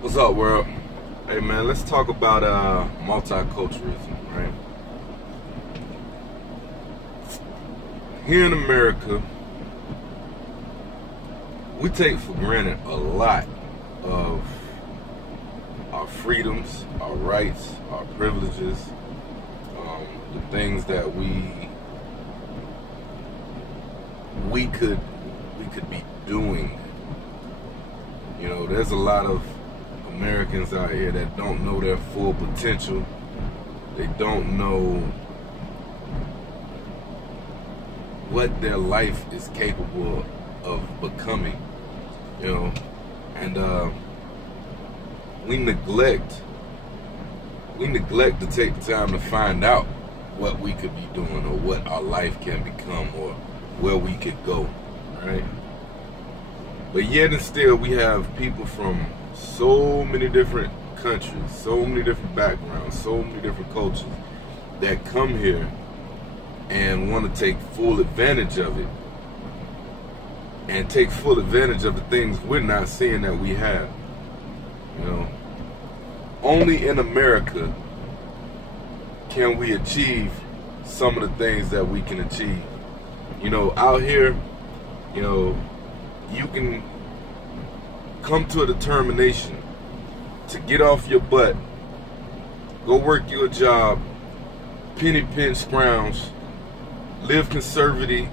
What's up, world? Hey, man, let's talk about multiculturalism, right? Here in America, we take for granted a lot of our freedoms, our rights, our privileges, the things that we could be doing. You know, there's a lot of Americans out here that don't know their full potential. They don't know what their life is capable of becoming, you know, and we neglect to take the time to find out what we could be doing or what our life can become or where we could go, right? But yet and still we have people from so many different countries, so many different backgrounds, so many different cultures that come here and want to take full advantage of it and take full advantage of the things we're not seeing that we have. You know, only in America can we achieve some of the things that we can achieve. You know, out here, you know, you can come to a determination to get off your butt, go work your job, penny pinch scrounge, live conservatively,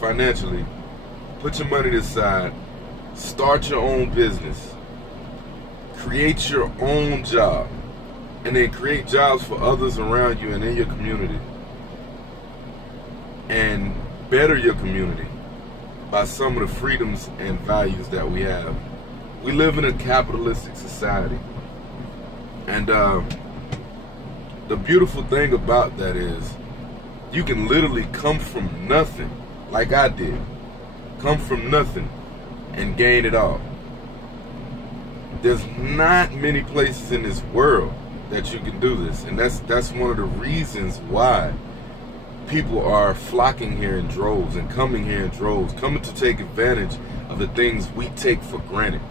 financially, put your money aside, start your own business, create your own job, and then create jobs for others around you and in your community, and better your community by some of the freedoms and values that we have. We live in a capitalistic society, and the beautiful thing about that is you can literally come from nothing, like I did, come from nothing and gain it all. There's not many places in this world that you can do this, and that's one of the reasons why people are flocking here in droves and coming here in droves, coming to take advantage of the things we take for granted.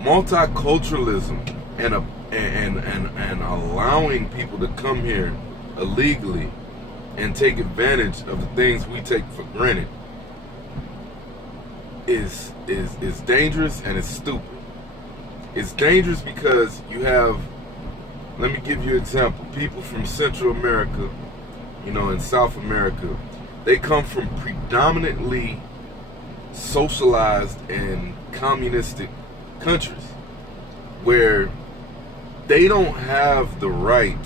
Multiculturalism and allowing people to come here illegally and take advantage of the things we take for granted is dangerous, and it's stupid. It's dangerous because you have, let me give you an example, people from Central America, you know, in South America, they come from predominantly socialized and communistic countries where they don't have the right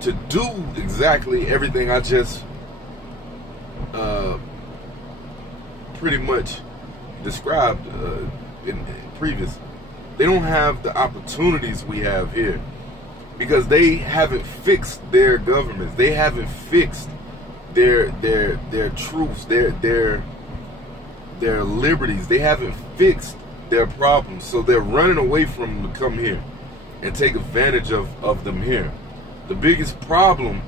to do exactly everything I just pretty much described in previous. They don't have the opportunities we have here because they haven't fixed their governments. They haven't fixed their truths, their liberties. They haven't fixed their problems, so they're running away from them to come here and take advantage of them here. The biggest problem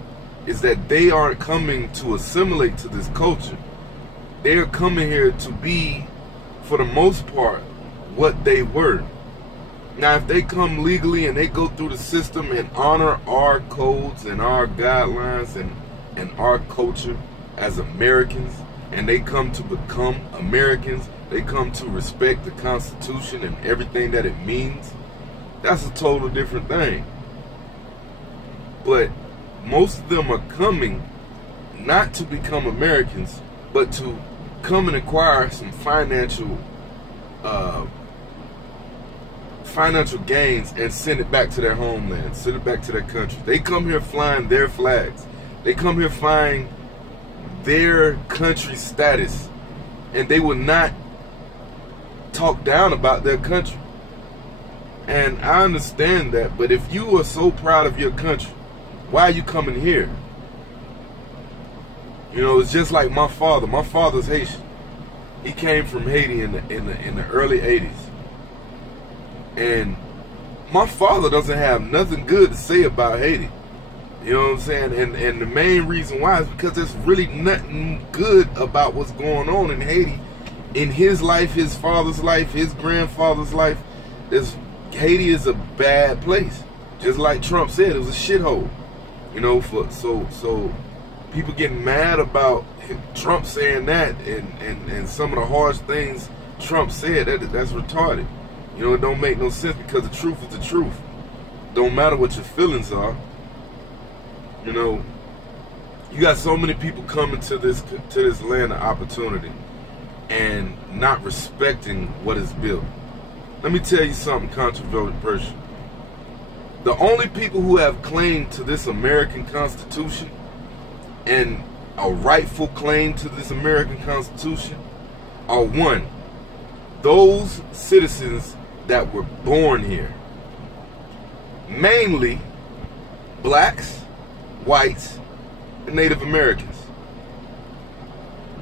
is that they aren't coming to assimilate to this culture. They are coming here to be, for the most part, what they were. Now, if they come legally and they go through the system and honor our codes and our guidelines and our culture as Americans, and they come to become Americans, they come to respect the Constitution and everything that it means, that's a total different thing. But most of them are coming not to become Americans, but to come and acquire some financial gains and send it back to their homeland, send it back to their country. They come here flying their flags. They come here flying their country status, and they will not talk down about their country. And I understand that, but if you are so proud of your country, why are you coming here? You know, it's just like my father. My father's Haitian. He came from Haiti in the early 80s. And my father doesn't have nothing good to say about Haiti. You know what I'm saying? And the main reason why is because there's really nothing good about what's going on in Haiti in his life, his father's life, his grandfather's life, Haiti is a bad place. Just like Trump said, it was a shithole. You know, so people getting mad about Trump saying that, and some of the harsh things Trump said, that's retarded. You know, it don't make no sense, because the truth is the truth. Don't matter what your feelings are. You know, you got so many people coming to this land of opportunity and not respecting what is built. Let me tell you something controversial. The only people who have claim to this American Constitution and a rightful claim to this American Constitution are, one, those citizens that were born here. Mainly blacks, whites, and Native Americans.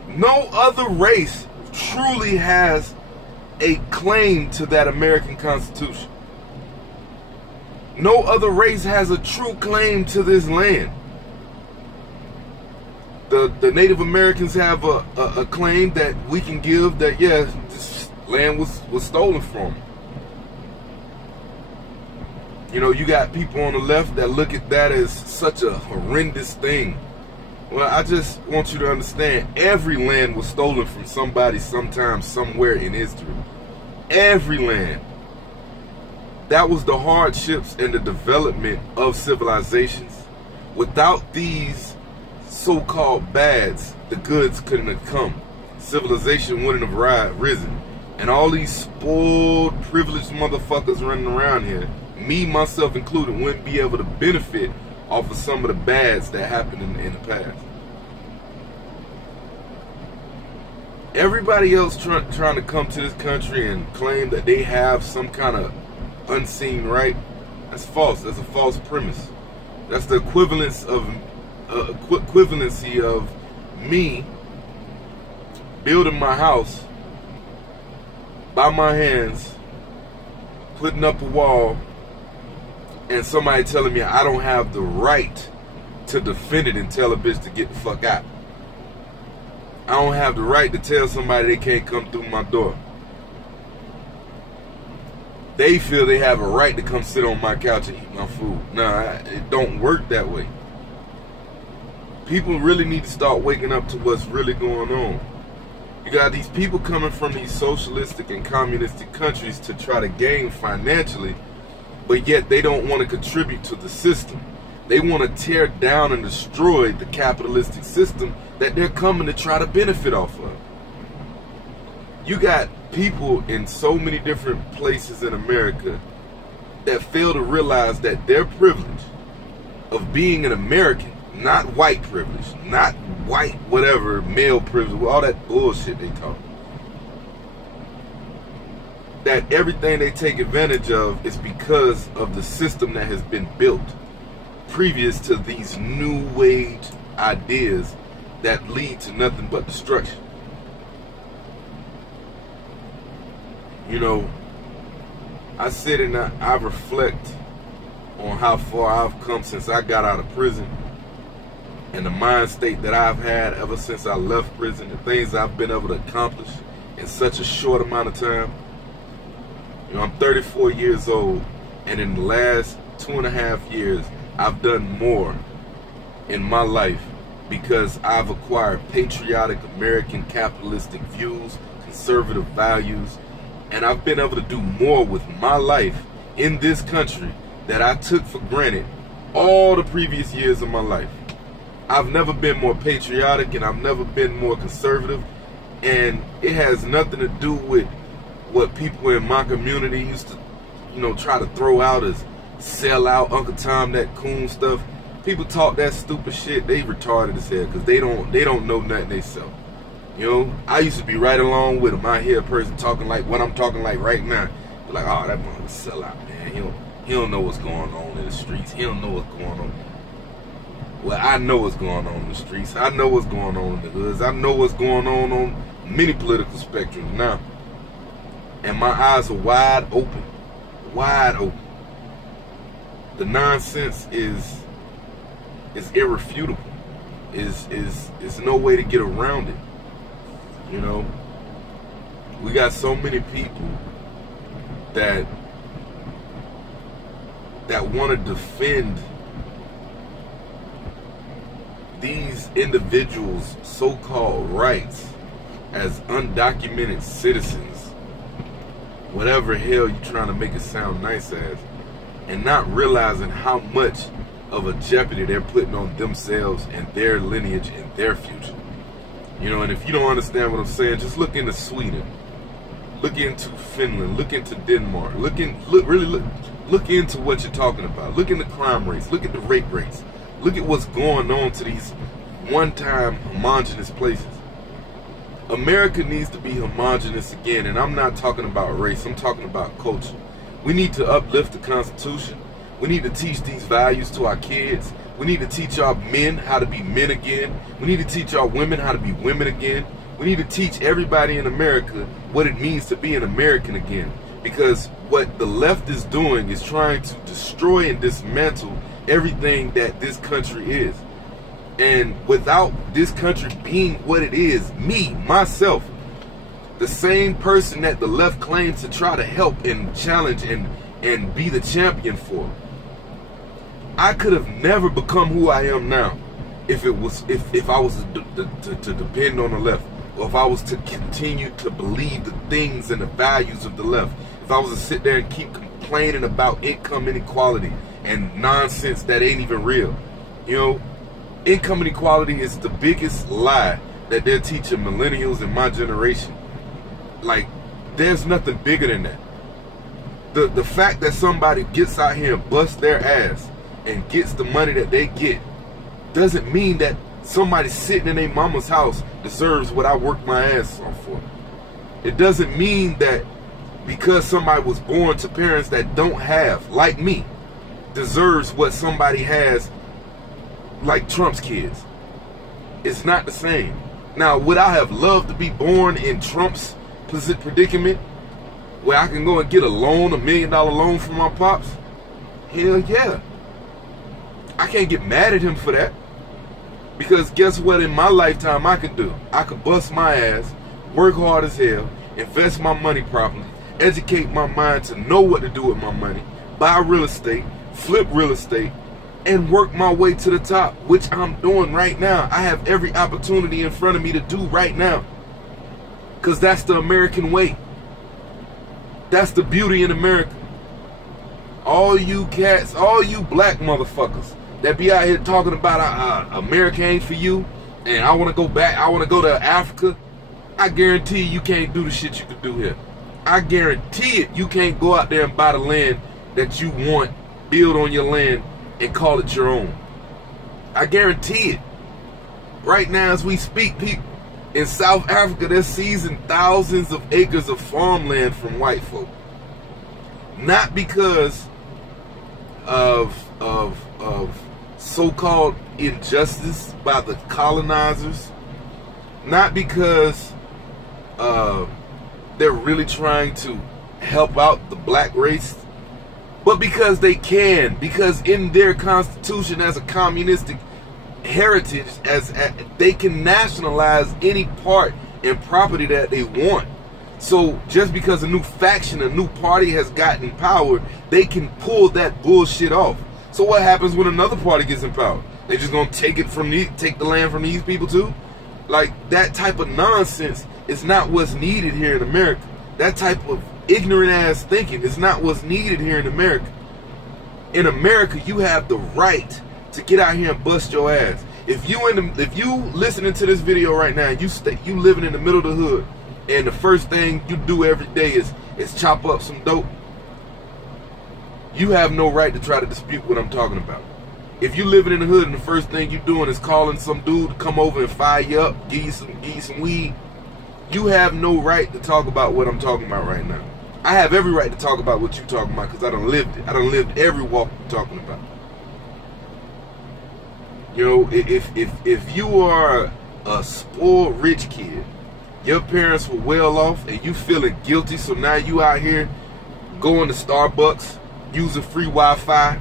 No other race truly has a claim to that American Constitution. No other race has a true claim to this land. The Native Americans have a claim that we can give, that, yeah, this land was stolen from them. You know, you got people on the left that look at that as such a horrendous thing. Well, I just want you to understand, every land was stolen from somebody sometime, somewhere in history. Every land. That was the hardships and the development of civilizations. Without these so-called bads, the goods couldn't have come. Civilization wouldn't have risen. And all these spoiled, privileged motherfuckers running around here, me, myself included, wouldn't be able to benefit off of some of the bads that happened in the past. Everybody else trying to come to this country and claim that they have some kind of unseen right, that's false. That's a false premise. That's the equivalency of me building my house by my hands, putting up a wall, and somebody telling me I don't have the right to defend it and tell a bitch to get the fuck out. I don't have the right to tell somebody they can't come through my door. They feel they have a right to come sit on my couch and eat my food. Nah, it don't work that way. People really need to start waking up to what's really going on. You got these people coming from these socialistic and communistic countries to try to gain financially, but yet they don't want to contribute to the system. They want to tear down and destroy the capitalistic system that they're coming to try to benefit off of. You got people in so many different places in America that fail to realize that their privilege of being an American, not white privilege, not white whatever, male privilege, all that bullshit they talk, that everything they take advantage of is because of the system that has been built previous to these new age ideas that lead to nothing but destruction. You know, I sit and I reflect on how far I've come since I got out of prison, and the mind state that I've had ever since I left prison, the things I've been able to accomplish in such a short amount of time. You know, I'm 34 years old, and in the last 2.5 years, I've done more in my life because I've acquired patriotic American capitalistic views, conservative values, and I've been able to do more with my life in this country that I took for granted all the previous years of my life. I've never been more patriotic, and I've never been more conservative, and it has nothing to do with what people in my community used to, you know, try to throw out as sell out, Uncle Tom, that coon stuff. People talk that stupid shit, they retarded as hell, because they don't know nothing they sell. You know, I used to be right along with them. I hear a person talking like what I'm talking like right now. They're like, oh, that motherfucker sell out, man. He don't know what's going on in the streets. He don't know what's going on. Well, I know what's going on in the streets. I know what's going on in the hoods. I know what's going on many political spectrums now. And my eyes are wide open. Wide open. The nonsense is irrefutable. Is no way to get around it. You know, We got so many people that want to defend these individuals' so-called rights as undocumented citizens, whatever hell you're trying to make it sound nice as, and not realizing how much of a jeopardy they're putting on themselves and their lineage and their future. You know, and if you don't understand what I'm saying, just look into Sweden, look into Finland, look into Denmark, look into what you're talking about. Look into crime rates, look at the rape rates, look at what's going on to these one-time homogenous places. America needs to be homogenous again, and I'm not talking about race, I'm talking about culture. We need to uplift the Constitution. We need to teach these values to our kids. We need to teach our men how to be men again. We need to teach our women how to be women again. We need to teach everybody in America what it means to be an American again. Because what the left is doing is trying to destroy and dismantle everything that this country is. And without this country being what it is, me, myself, the same person that the left claims to try to help and challenge and be the champion for, I could have never become who I am now if I was to depend on the left, or if I was to continue to believe the things and the values of the left. If I was to sit there and keep complaining about income inequality and nonsense that ain't even real. You know, income inequality is the biggest lie that they're teaching millennials in my generation. Like, there's nothing bigger than that. The fact that somebody gets out here and busts their ass and gets the money that they get doesn't mean that somebody sitting in their mama's house deserves what I worked my ass off for. It doesn't mean that because somebody was born to parents that don't have, like me, deserves what somebody has, like Trump's kids. It's not the same. Now, would I have loved to be born in Trump's predicament, where I can go and get a loan, $1 million loan from my pops? Hell yeah. I can't get mad at him for that. Because guess what in my lifetime I could do? I could bust my ass, work hard as hell, invest my money properly, educate my mind to know what to do with my money, buy real estate, flip real estate, and work my way to the top, which I'm doing right now. I have every opportunity in front of me to do right now. Because that's the American way. That's the beauty in America. All you cats, all you black motherfuckers that be out here talking about America ain't for you, and I want to go back, I want to go to Africa, I guarantee you can't do the shit you could do here. I guarantee it, you can't go out there and buy the land that you want, build on your land, and call it your own. I guarantee it. Right now as we speak, people in South Africa, they're seizing thousands of acres of farmland from white folk. Not because of so-called injustice by the colonizers, not because they're really trying to help out the black race, but because they can, because in their constitution as a communistic heritage, as they can nationalize any part and property that they want. So just because a new faction, a new party has gotten power, they can pull that bullshit off. So what happens when another party gets in power? They just gonna take the land from these people too? Like, that type of nonsense is not what's needed here in America. That type of ignorant ass thinking is not what's needed here in America. In America, you have the right to get out here and bust your ass. If you listening to this video right now, and you living in the middle of the hood, and the first thing you do every day is chop up some dope, you have no right to try to dispute what I'm talking about. If you living in the hood and the first thing you doing is calling some dude to come over and fire you up, give you some weed, you have no right to talk about what I'm talking about right now. I have every right to talk about what you're talking about because I done lived it. I done lived every walk you're talking about. You know, if you are a spoiled rich kid, your parents were well off and you feeling guilty, so now you out here going to Starbucks, using free Wi-Fi,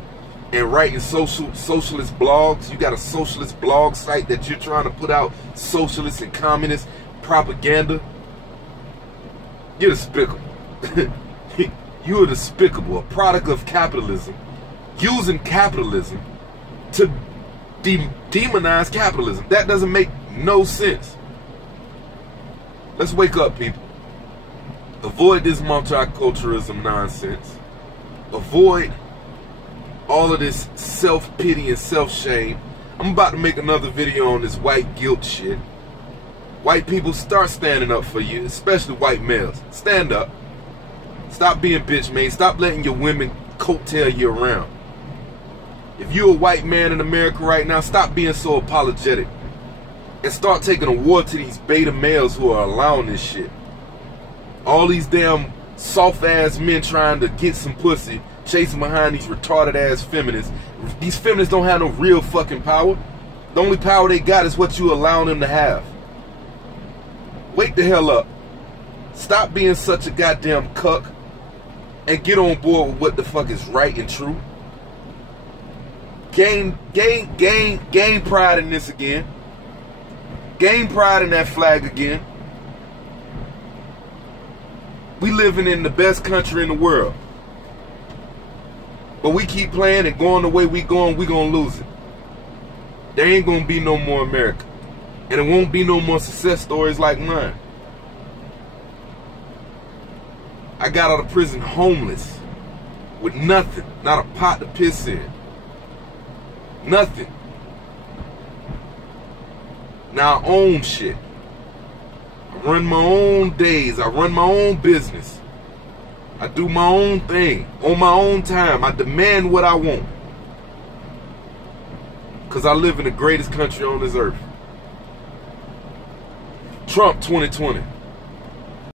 and writing socialist blogs. You got a socialist blog site that you're trying to put out socialist and communist propaganda. You're despicable. You are despicable, a product of capitalism, using capitalism to demonize capitalism. That doesn't make no sense. Let's wake up, people. Avoid this multiculturalism nonsense. Avoid all of this self-pity and self-shame. I'm about to make another video on this white guilt shit. White people, start standing up for you, especially white males. Stand up. Stop being bitch made. Stop letting your women coattail you around. If you're a white man in America right now, stop being so apologetic. And start taking a war to these beta males who are allowing this shit. All these damn soft-ass men trying to get some pussy, chasing behind these retarded-ass feminists. These feminists don't have no real fucking power. The only power they got is what you allowing them to have. Wake the hell up. Stop being such a goddamn cuck and get on board with what the fuck is right and true. Gain pride in this again. Gain pride in that flag again. We living in the best country in the world. But we keep playing and going the way we going, we gonna lose it. There ain't gonna be no more America. And it won't be no more success stories like mine. I got out of prison homeless. With nothing. Not a pot to piss in. Nothing. Now I own shit. I run my own days. I run my own business. I do my own thing. On my own time. I demand what I want. Because I live in the greatest country on this earth. Trump 2020.